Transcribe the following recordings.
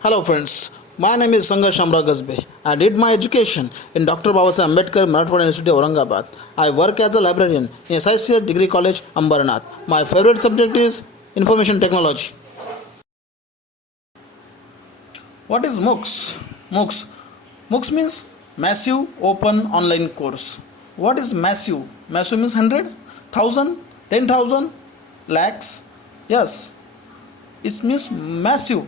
Hello friends, my name is Sangha Shamra Gazbe. I did my education in Dr. Babasaheb Ambedkar Marathwada University, Aurangabad. I work as a librarian in SICS Degree College, Ambernath. My favorite subject is Information Technology. What is MOOCs? MOOCs means Massive Open Online Course. What is massive? Massive means 100, 1000, 10,000, lakhs. Yes, it means massive.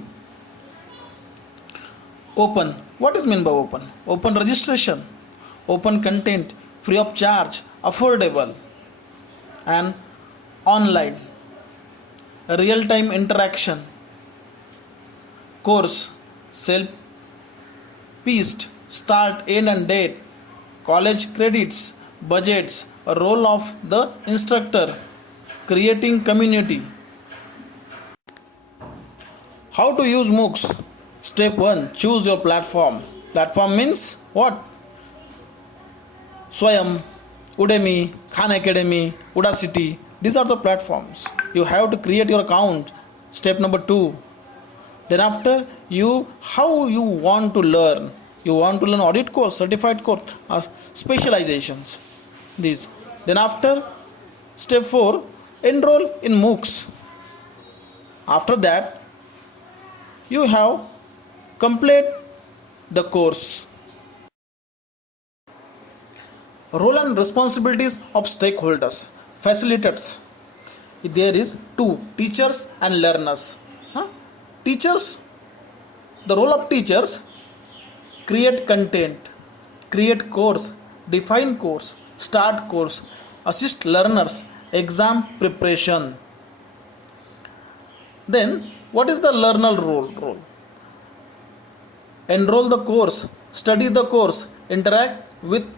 Open. What is mean by open? Open registration, open content, free of charge, affordable, and online. Real time interaction. Course, self paced, start, end, and date. College credits, budgets, role of the instructor, creating community. How to use MOOCs? Step 1, choose your platform. Platform means what? Swayam, Udemy, Khan Academy, Udacity. These are the platforms. You have to create your account. Step number 2. Then after how you want to learn. You want to learn audit course, certified course, specializations. These. Then after step 4, enroll in MOOCs. After that, you have complete the course. Role and responsibilities of stakeholders, facilitators. There is 2, teachers and learners. Teachers, the role of teachers, create content, create course, define course, start course, assist learners, exam preparation. Then what is the learner role? Enroll the course, study the course, interact with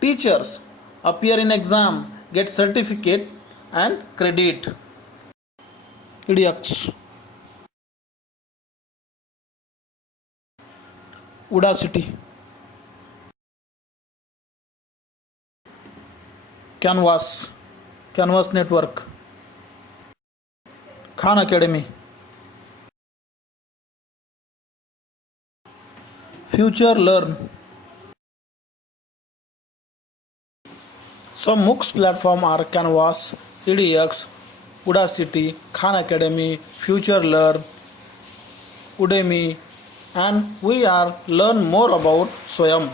teachers, appear in exam, get certificate and credit. Idiots. Udacity, Canvas Network, Khan Academy, Future Learn. Some MOOCs platform are Canvas, edX, Udacity, Khan Academy, Future Learn, Udemy, and we are learn more about Swayam.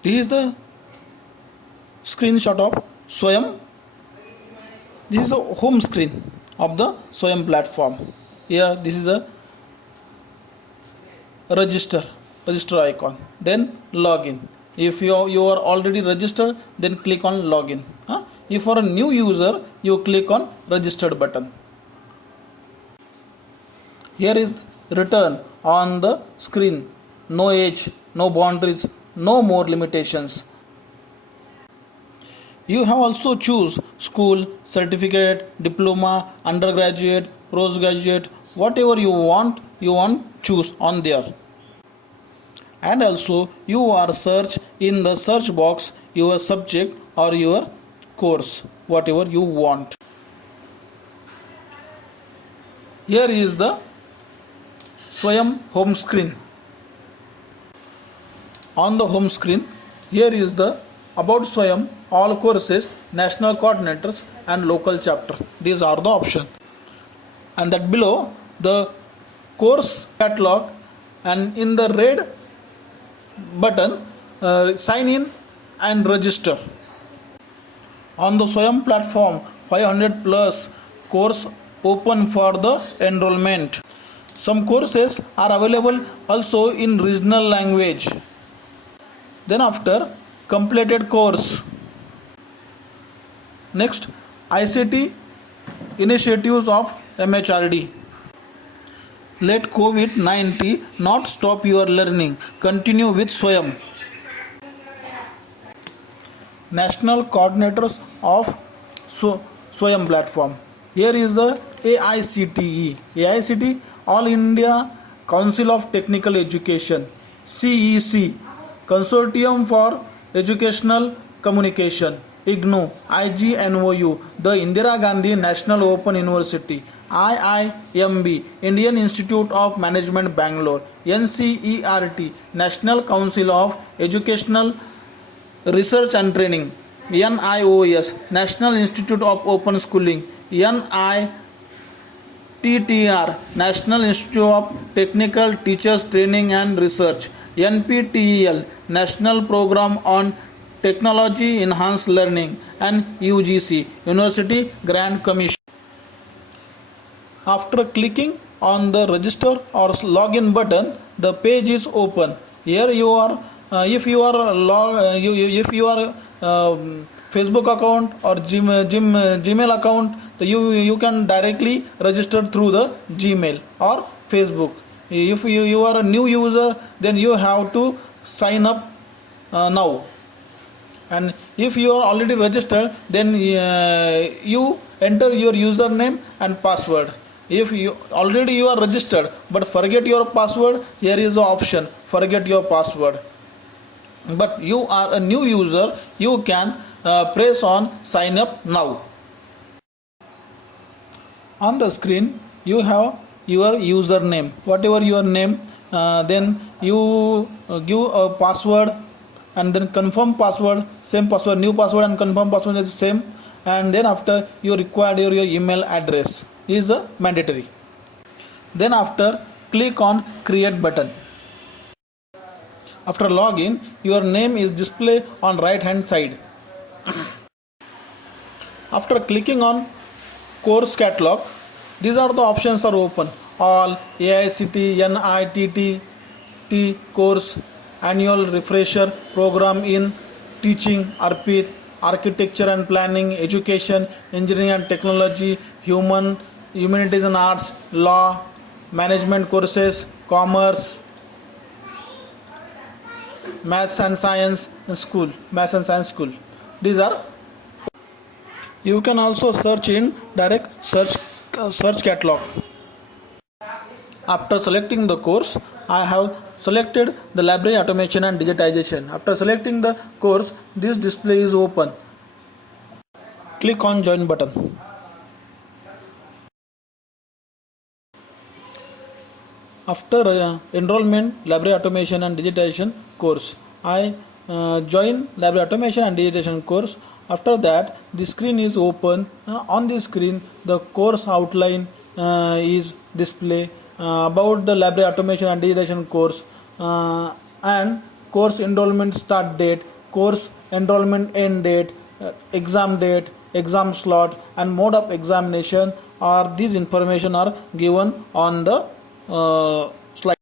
This is the screenshot of Swayam. This is the home screen of the Swayam platform. Here this is a register icon, then login. If you are already registered, then click on login. If for a new user, you click on registered button. Here is written on the screen, no age, no boundaries, no more limitations. You have also choose school, certificate, diploma, undergraduate, postgraduate, whatever you want choose on there. And also you are search in the search box your subject or your course, whatever you want. Here is the Swayam home screen. On the home screen, here is the about Swayam, all courses, national coordinators and local chapter. These are the options. And that below the course catalog, and in the red button sign in and register. On the Swayam platform, 500 plus course open for the enrollment. Some courses are available also in regional language. Then after completed course. Next, ICT initiatives of MHRD. Let COVID-19 not stop your learning. Continue with Swayam. National coordinators of Swayam platform. Here is the AICTE, All India Council of Technical Education, CEC, Consortium for Educational Communication, IGNOU, IGNOU, the Indira Gandhi National Open University, IIMB, Indian Institute of Management Bangalore, NCERT, National Council of Educational Research and Training, NIOS, National Institute of Open Schooling, NITTR, National Institute of Technical Teachers Training and Research, NPTEL, National Program on Technology Enhanced Learning, and UGC, University Grant Commission. After clicking on the register or login button, the page is open. Here you are, if you are Facebook account or Gmail account, you can directly register through the Gmail or Facebook. If you are a new user, then you have to sign up now. And if you are already registered, then you enter your username and password. If you are registered but forget your password, here is the option forget your password. But you are a new user, you can press on sign up now. On the screen you have your username, whatever your name, then you give a password and then confirm password, same password, new password and confirm password is the same, and then after you require your email address is mandatory. Then after click on create button. After login, your name is displayed on right hand side. After clicking on course catalog, these are the options are open: all, AICT, NITT course, annual refresher, program in teaching, ARPIT, architecture and planning, education, engineering and technology, humanities and arts, law, management courses, commerce, maths and science school. These are. You can also search in direct search catalog. After selecting the course, I have selected the library automation and digitization. After selecting the course, this display is open. Click on join button. After enrollment library automation and digitization course, I join library automation and digitization course. After that, the screen is open. On the screen, the course outline is display about the library automation and digitization course, and course enrollment start date, course enrollment end date, exam date, exam slot, and mode of examination. These information are given on the slide.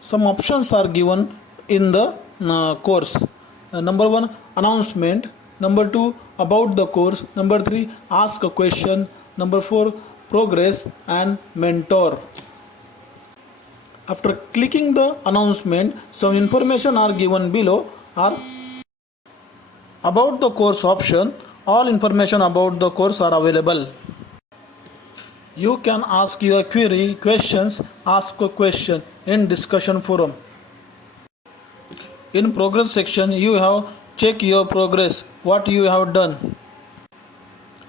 Some options are given in the course. Number 1, announcement. Number 2, about the course. Number 3, ask a question. Number 4, progress and mentor. After clicking the announcement, some information are given below are about the course option. All information about the course are available. You can ask your questions, ask a question in discussion forum. In progress section, you have check your progress, what you have done.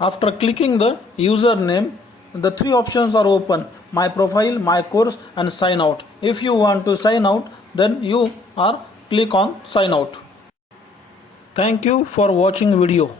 After clicking the username, the 3 options are open: my profile, my course, and sign out. If you want to sign out, then you are click on sign out. Thank you for watching video.